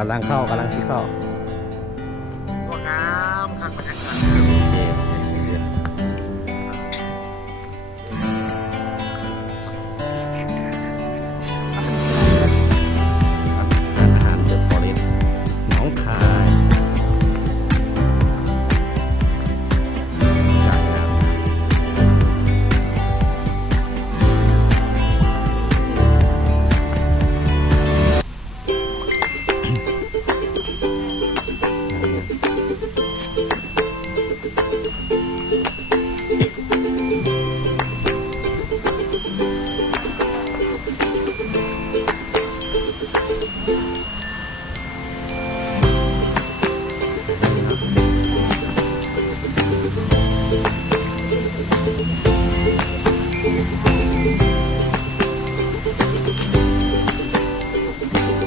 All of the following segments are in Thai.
กำลังเข้ากำลังที่เข้าพวกน้ำข้างบรรยากาศร้านอาหารเดอะฟอเรสต์หนองคาย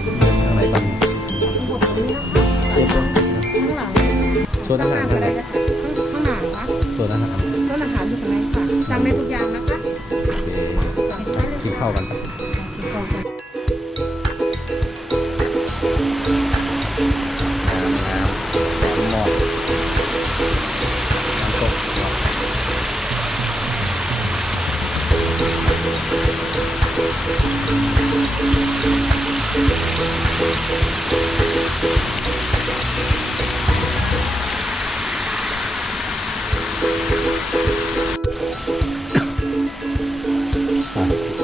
จากน้ำอะไรบ้าง ทั้งหมดตรงนี้นะคะข้างหลัง ส่วนอาหาร ข้างหน้าก็ได้นะคะข้างหน้าคะ ส่วนอาหาร ต้นอาหารอยู่ตรงไหนค่ะสั่งได้ทุกอย่างนะคะ โอเค สั่งได้เลย กินข้าวกัน กินข้าวกัน น้ำหมอกน้ำตก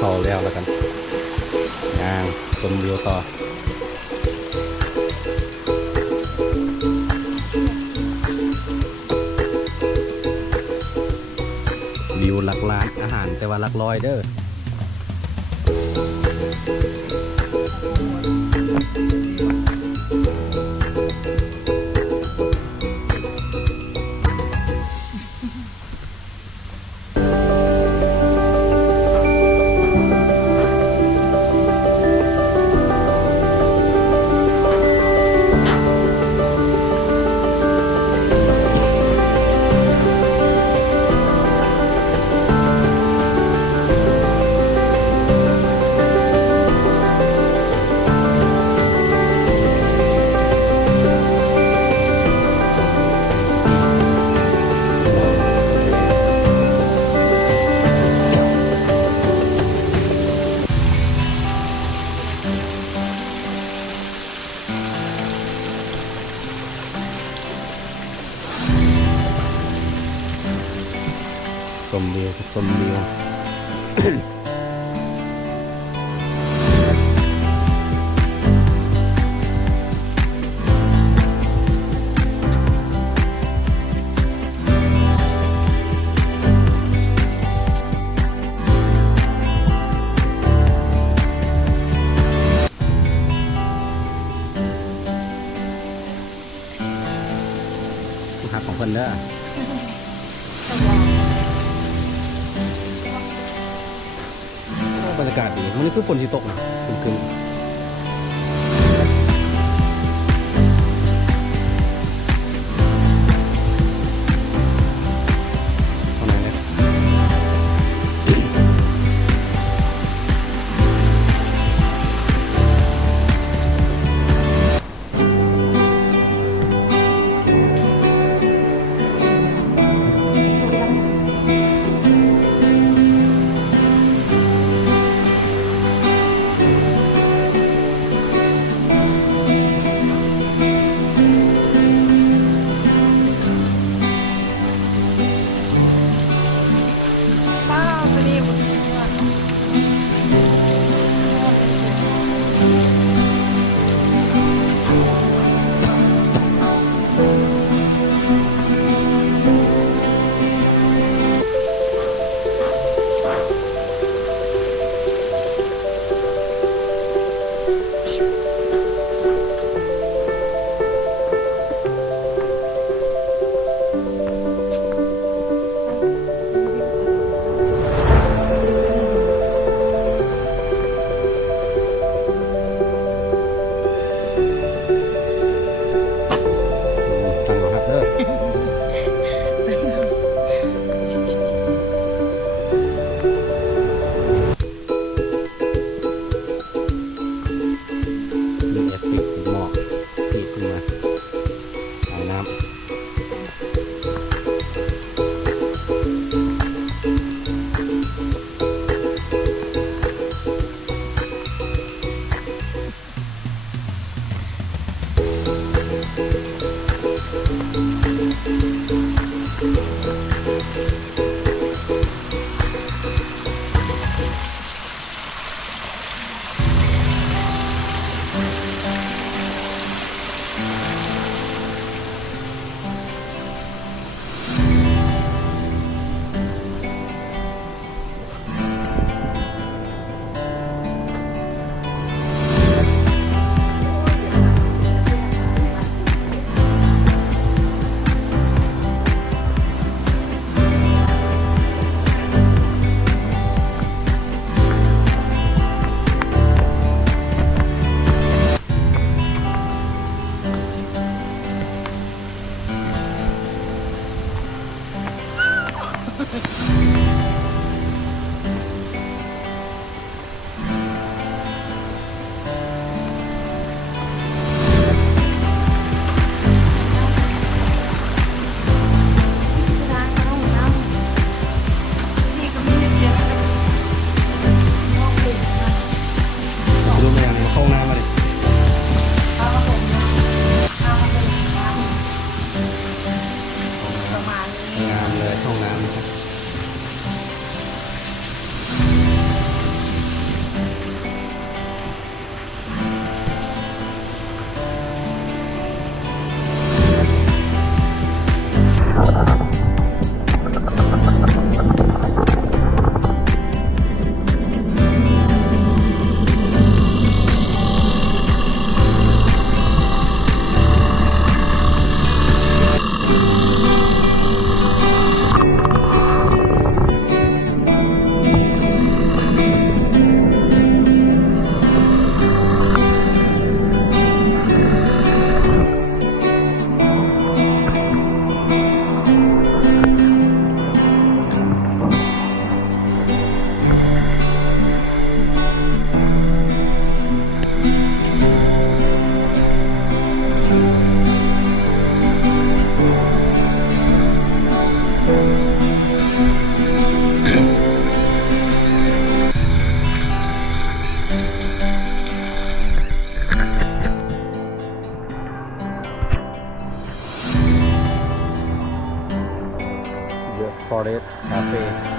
เข้าแล้วกันงานชมวิวต่อวิวหลักล้านอาหารแต่ว่าหลักร้อยเด้อชมวิวชมวิว หักของเพิ่นเด้อบรรยากาศดีมันนี่คือฝนที่ตกนะคึมๆเท่านั้นเนี่ย ห้องน้ำมาดิ ข้าวกระผมนะข้าวกระผมนะประมาณนี้ งามเลยห้องน้ำนะครับเดอะฟอเรสต์คาเฟ่